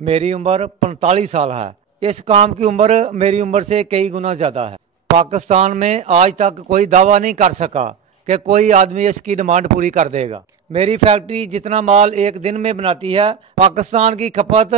मेरी उम्र 45 साल है। इस काम की उम्र मेरी उम्र से कई गुना ज़्यादा है। पाकिस्तान में आज तक कोई दावा नहीं कर सका कि कोई आदमी इसकी डिमांड पूरी कर देगा। मेरी फैक्ट्री जितना माल एक दिन में बनाती है, पाकिस्तान की खपत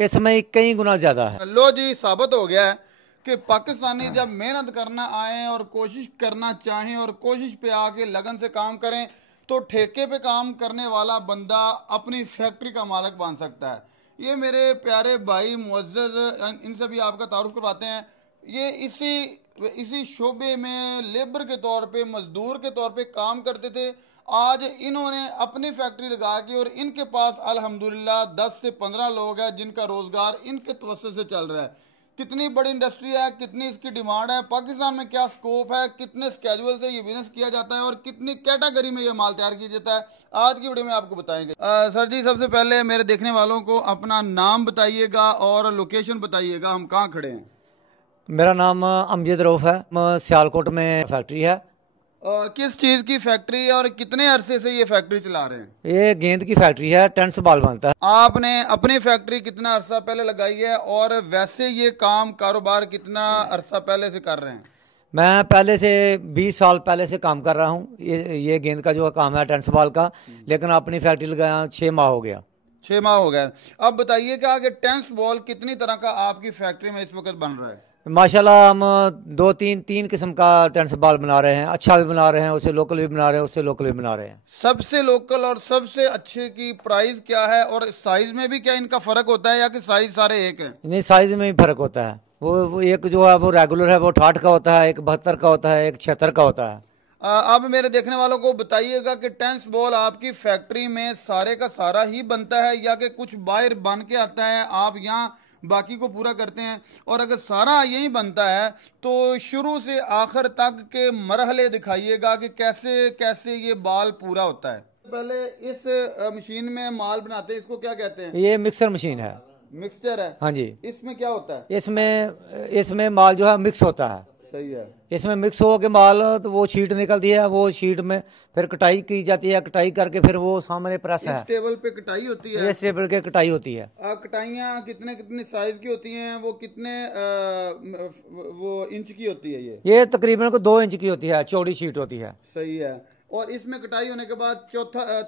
इसमें कई गुना ज़्यादा है। लो जी, साबित हो गया है कि पाकिस्तानी जब मेहनत करना आए और कोशिश करना चाहें और कोशिश पे आके लगन से काम करें तो ठेके पे काम करने वाला बंदा अपनी फैक्ट्री का मालिक बन सकता है। ये मेरे प्यारे भाई मुअज़्ज़ज़, इनसे भी आपका तारुफ करवाते हैं। ये इसी शोबे में लेबर के तौर पे, मजदूर के तौर पे काम करते थे। आज इन्होंने अपनी फैक्ट्री लगा के और इनके पास अल्हम्दुलिल्लाह 10 से 15 लोग हैं जिनका रोजगार इनके तवस्सुत से चल रहा है। कितनी बड़ी इंडस्ट्री है, कितनी इसकी डिमांड है, पाकिस्तान में क्या स्कोप है, कितने स्केड्यूल से ये बिजनेस किया जाता है और कितनी कैटेगरी में ये माल तैयार किया जाता है, आज की वीडियो में आपको बताएंगे। सर जी, सबसे पहले मेरे देखने वालों को अपना नाम बताइएगा और लोकेशन बताइएगा, हम कहाँ खड़े हैं। मेरा नाम अमजद रऊफ है। सियालकोट में फैक्ट्री है। किस चीज़ की फैक्ट्री है और कितने अरसे से ये फैक्ट्री चला रहे हैं। ये गेंद की फैक्ट्री है, टेंस बाल बनता है। आपने अपनी फैक्ट्री कितना अरसा पहले लगाई है और वैसे ये काम कारोबार कितना अरसा पहले से कर रहे हैं। मैं पहले से 20 साल पहले से काम कर रहा हूँ। ये गेंद का जो काम है टेंस बाल का, लेकिन अपनी फैक्ट्री लगाया 6 माह हो गया। 6 माह हो गए। अब बताइए कि आगे टेंस बॉल कितनी तरह का आपकी फैक्ट्री में इस वक्त बन रहा है। माशाल्लाह हम तीन किस्म का टेंस बॉल बना रहे हैं। अच्छा भी बना रहे हैं, उससे लोकल भी बना रहे हैं, उससे लोकल भी बना रहे हैं। सबसे लोकल और सबसे अच्छे की प्राइस क्या है और साइज में भी क्या इनका फर्क होता है या कि साइज सारे एक है। नहीं, साइज में भी फर्क होता है। वो एक जो है वो रेगुलर है, वो 68 का होता है, एक 72 का होता है, एक 76 का होता है। अब मेरे देखने वालों को बताइएगा कि टेंस बॉल आपकी फैक्ट्री में सारे का सारा ही बनता है या कि कुछ बाहर बन के आता है, आप यहाँ बाकी को पूरा करते हैं। और अगर सारा यही बनता है तो शुरू से आखिर तक के मरहले दिखाइएगा कि कैसे कैसे ये बाल पूरा होता है। पहले इस मशीन में माल बनाते हैं, इसको क्या कहते हैं। ये मिक्सर मशीन है। मिक्सचर है। हाँ जी। इसमें क्या होता है। इसमें माल जो है मिक्स होता है। सही है। इसमें मिक्स हो के माल तो वो शीट निकलती है, वो शीट में फिर कटाई की जाती है। कटाई करके फिर वो सामने प्रेस है। इस टेबल पे कटाई होती है। इस टेबल के कटाई होती है। कटाइयाँ कितने कितने साइज की होती हैं, वो कितने वो इंच की होती है। ये तकरीबन को 2 इंच की होती है, चौड़ी शीट होती है। सही है। और इसमें कटाई होने के बाद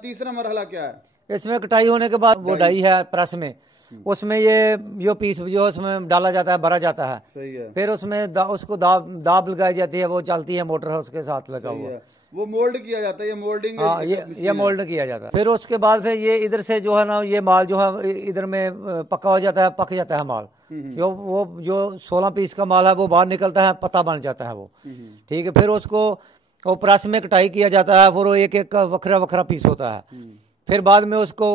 तीसरा मरहला क्या है। इसमें कटाई होने के बाद वो डाई है प्रेस में, उसमें ये जो पीस जो उसमें डाला जाता है, भरा जाता है। सही है। फिर उसमें उसको दाब लगाई जाती है, वो चलती है मोटर है उसके साथ लगा हुआ। वो मोल्ड किया जाता है, ये मोल्डिंग। हाँ, ये मोल्ड किया जाता है। फिर उसके बाद फिर ये इधर से जो है ना, ये माल जो है इधर में पका हो जाता है, पक जाता है माल। जो 16 पीस का माल है वो बाहर निकलता है, पता बन जाता है वो। ठीक है। फिर उसको वो प्रेस में कटाई किया जाता है, फिर वो एक एक वखरा वखरा पीस होता है। फिर बाद में उसको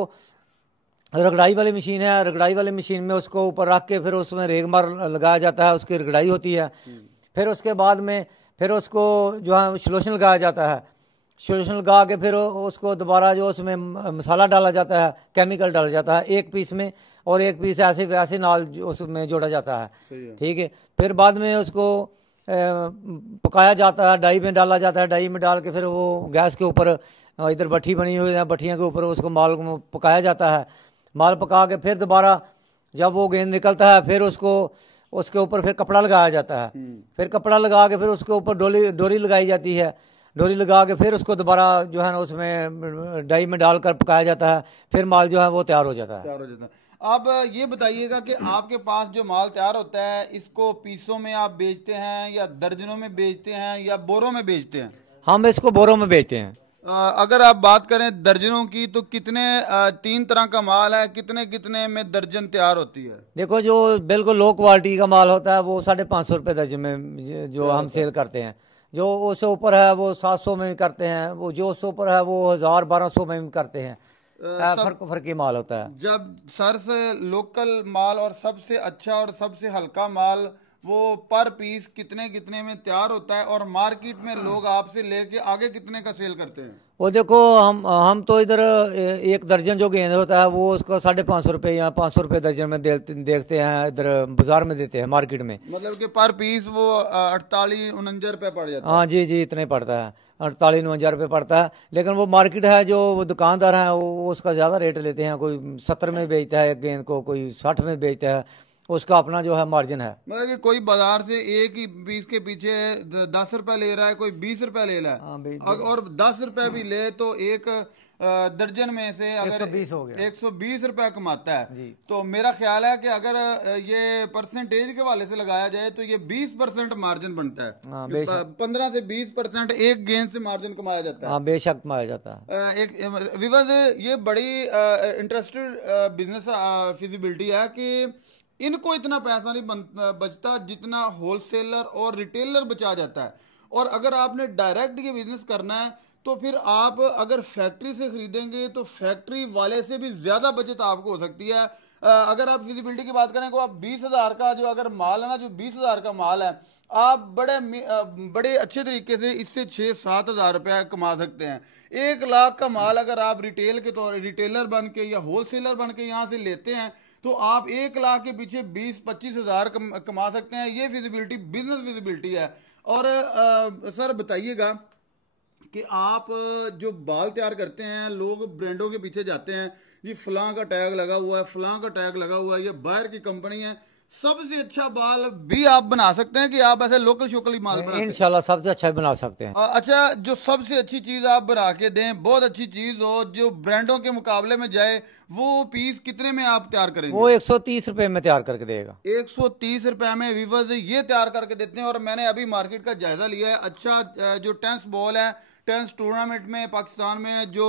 रगड़ाई वाली मशीन है, रगड़ाई वाली मशीन में उसको ऊपर रख के फिर उसमें रेगमार लगाया जाता है, उसकी रगड़ाई होती है। फिर उसके बाद में फिर उसको जो है सोल्यूशन लगाया जाता है। सोल्यूशन लगा के फिर उसको दोबारा जो उसमें मसाला डाला जाता है, केमिकल डाला जाता है एक पीस में, और एक पीस ऐसे वैसे नाल उसमें जोड़ा जाता है। ठीक है। फिर बाद में उसको पकाया जाता है, डाई में डाला जाता है। डाई में डाल के फिर वो गैस के ऊपर इधर भट्ठी बनी हुई है, भट्टियों के ऊपर उसको माल पकाया जाता है। माल पका के फिर दोबारा जब वो गेंद निकलता है फिर उसके ऊपर फिर कपड़ा लगाया जाता है। फिर कपड़ा लगा के फिर उसके ऊपर डोरी लगाई जाती है। डोरी लगा के फिर उसको दोबारा जो है ना उसमें डाई में डालकर पकाया जाता है। फिर माल जो है वो तैयार हो जाता है। अब ये बताइएगा कि आपके पास जो माल तैयार होता है इसको पीसों में आप बेचते हैं या दर्जनों में बेचते हैं या बोरों में बेचते हैं। हम इसको बोरों में बेचते हैं। अगर आप बात करें दर्जनों की तो कितने 3 तरह का माल है, कितने कितने में दर्जन तैयार होती है। देखो, जो बिल्कुल लो क्वालिटी का माल होता है वो 550 रुपये दर्जन में जो हम सेल करते हैं। जो उससे ऊपर है वो 700 में भी करते हैं, वो जो उससे ऊपर है वो 1000-1200 में भी करते हैं। फर्क माल होता है। जब सर से लोकल माल और सबसे अच्छा और सबसे हल्का माल वो पर पीस कितने कितने में तैयार होता है और मार्केट में लोग आपसे लेके आगे कितने का सेल करते हैं। वो देखो हम तो इधर एक दर्जन जो गेंद होता है वो उसको 550 रुपये या 500 रुपये दर्जन में देखते हैं, इधर बाजार में देते हैं मार्केट में। मतलब कि पर पीस वो 48-49 रुपये पड़ जाता है। हाँ जी जी, इतना ही पड़ता है, 48-49 रुपये पड़ता है। लेकिन वो मार्केट है जो वो दुकानदार हैं वो उसका ज़्यादा रेट लेते हैं, कोई 70 में बेचता है एक गेंद को, कोई 60 में बेचता है, उसका अपना जो है मार्जिन है। मतलब कि कोई बाजार से एक ही पीस के पीछे 10 रुपए ले रहा है, कोई 20 रुपए ले रहा है। हाँ, और 10 रुपए भी ले तो एक दर्जन में से अगर 120 हो गया, 120 रुपए कमाता है। तो मेरा ख्याल है कि अगर ये परसेंटेज के वाले से लगाया जाए तो ये 20% मार्जिन बनता है। 15 से 20% एक गेंद से मार्जिन कमाया जाता है। हाँ, बेशक कमाया जाता है। एक विवाद ये बड़ी इंटरेस्टेड बिजनेस फिजिबिलिटी है कि इनको इतना पैसा नहीं बचता जितना होलसेलर और रिटेलर बचा जाता है। और अगर आपने डायरेक्ट ये बिजनेस करना है तो फिर आप अगर फैक्ट्री से खरीदेंगे तो फैक्ट्री वाले से भी ज्यादा बचत आपको हो सकती है। अगर आप फिजिबिलिटी की बात करें तो आप 20,000 का जो अगर माल है ना, जो 20,000 का माल है, आप बड़े अच्छे तरीके से इससे 6-7 हज़ार रुपया कमा सकते हैं। 1 लाख का माल अगर आप रिटेलर बन के या होलसेलर बन के यहाँ से लेते हैं तो आप 1 लाख के पीछे 20-25 हज़ार कमा सकते हैं। ये फिजिबिलिटी बिजनेस फिजिबिलिटी है। और सर बताइएगा कि आप जो बाल तैयार करते हैं, लोग ब्रांडों के पीछे जाते हैं, ये फलां का टैग लगा हुआ है, फलां का टैग लगा हुआ है, ये बाहर की कंपनी है, सबसे अच्छा बाल भी आप बना सकते हैं कि आप ऐसे लोकल शोकली माल बनाते हैं? इंशाल्लाह सबसे अच्छा बना सकते हैं। अच्छा, जो सबसे अच्छी चीज आप बना के दें, बहुत अच्छी चीज हो जो ब्रांडों के मुकाबले में जाए, वो पीस कितने में आप तैयार करेंगे? वो 130 रुपए में तैयार करके देगा। 130 रुपए में व्यूअर्स ये तैयार करके देते हैं। और मैंने अभी मार्केट का जायजा लिया है। अच्छा, जो टेनिस बॉल है, टेनिस टूर्नामेंट में पाकिस्तान में जो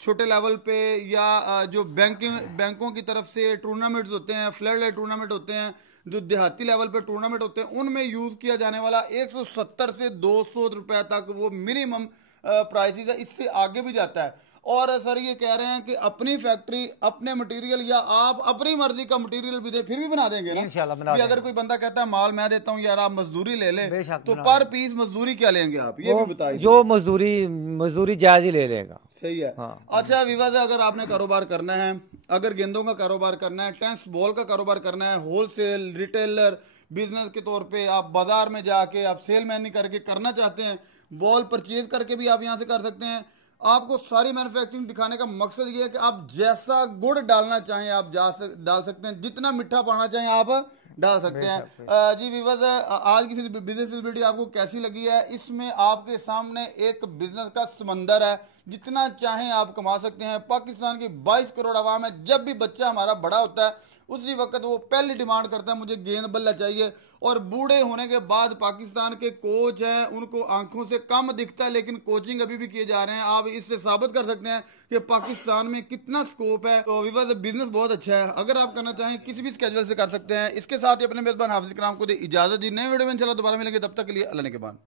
छोटे लेवल पे या जो बैंकों की तरफ से टूर्नामेंट्स होते हैं, फ्लड लाइट टूर्नामेंट होते हैं, जो देहाती लेवल पे टूर्नामेंट होते हैं, उनमें यूज किया जाने वाला 170 से 200 रुपए तक वो मिनिमम प्राइसेस है। इससे आगे भी जाता है। और सर ये कह रहे हैं कि अपनी फैक्ट्री, अपने मटेरियल या आप अपनी मर्जी का मटेरियल भी दे, फिर भी बना देंगे ना? इंशाल्लाह बना देंगे। अगर कोई बंदा कहता है माल मैं देता हूँ यार, आप मजदूरी ले लें, तो पर पीस मजदूरी क्या लेंगे आप, ये भी बताइए। जो मजदूरी जायज ही ले लेगा। सही है। हाँ। अच्छा विवाद, अगर आपने कारोबार करना है, अगर गेंदों का कारोबार करना है, टेनिस बॉल का कारोबार करना है, होलसेल रिटेलर बिजनेस के तौर पे आप बाजार में जाके आप सेलमैन नहीं करके करना चाहते हैं, बॉल परचेज करके भी आप यहाँ से कर सकते हैं। आपको सारी मैन्युफैक्चरिंग दिखाने का मकसद ये है कि आप जैसा गुड़ डालना चाहें आप डाल सकते हैं, जितना मीठा पाना चाहें आप डाल सकते हैं। जी विवाद, आज की बिजनेस फिजिबिलिटी आपको कैसी लगी है? इसमें आपके सामने एक बिजनेस का समंदर है, जितना चाहें आप कमा सकते हैं। पाकिस्तान की 22 करोड़ आवाम है। जब भी बच्चा हमारा बड़ा होता है उसी वक्त वो पहली डिमांड करता है मुझे गेंद बल्ला चाहिए। और बूढ़े होने के बाद पाकिस्तान के कोच हैं, उनको आंखों से कम दिखता है, लेकिन कोचिंग अभी भी किए जा रहे हैं। आप इससे साबित कर सकते हैं कि पाकिस्तान में कितना स्कोप है। तो विवाद बिजनेस बहुत अच्छा है, अगर आप करना चाहें किसी भी स्केड्यूल से कर सकते हैं। इसके साथ ही अपने मेजबान हाफिज इकराम को दे इजाजत दी। नए वीडियो में इंशाल्लाह दोबारा मिलेंगे, तब तक के लिए अल्लाह ने के बाद।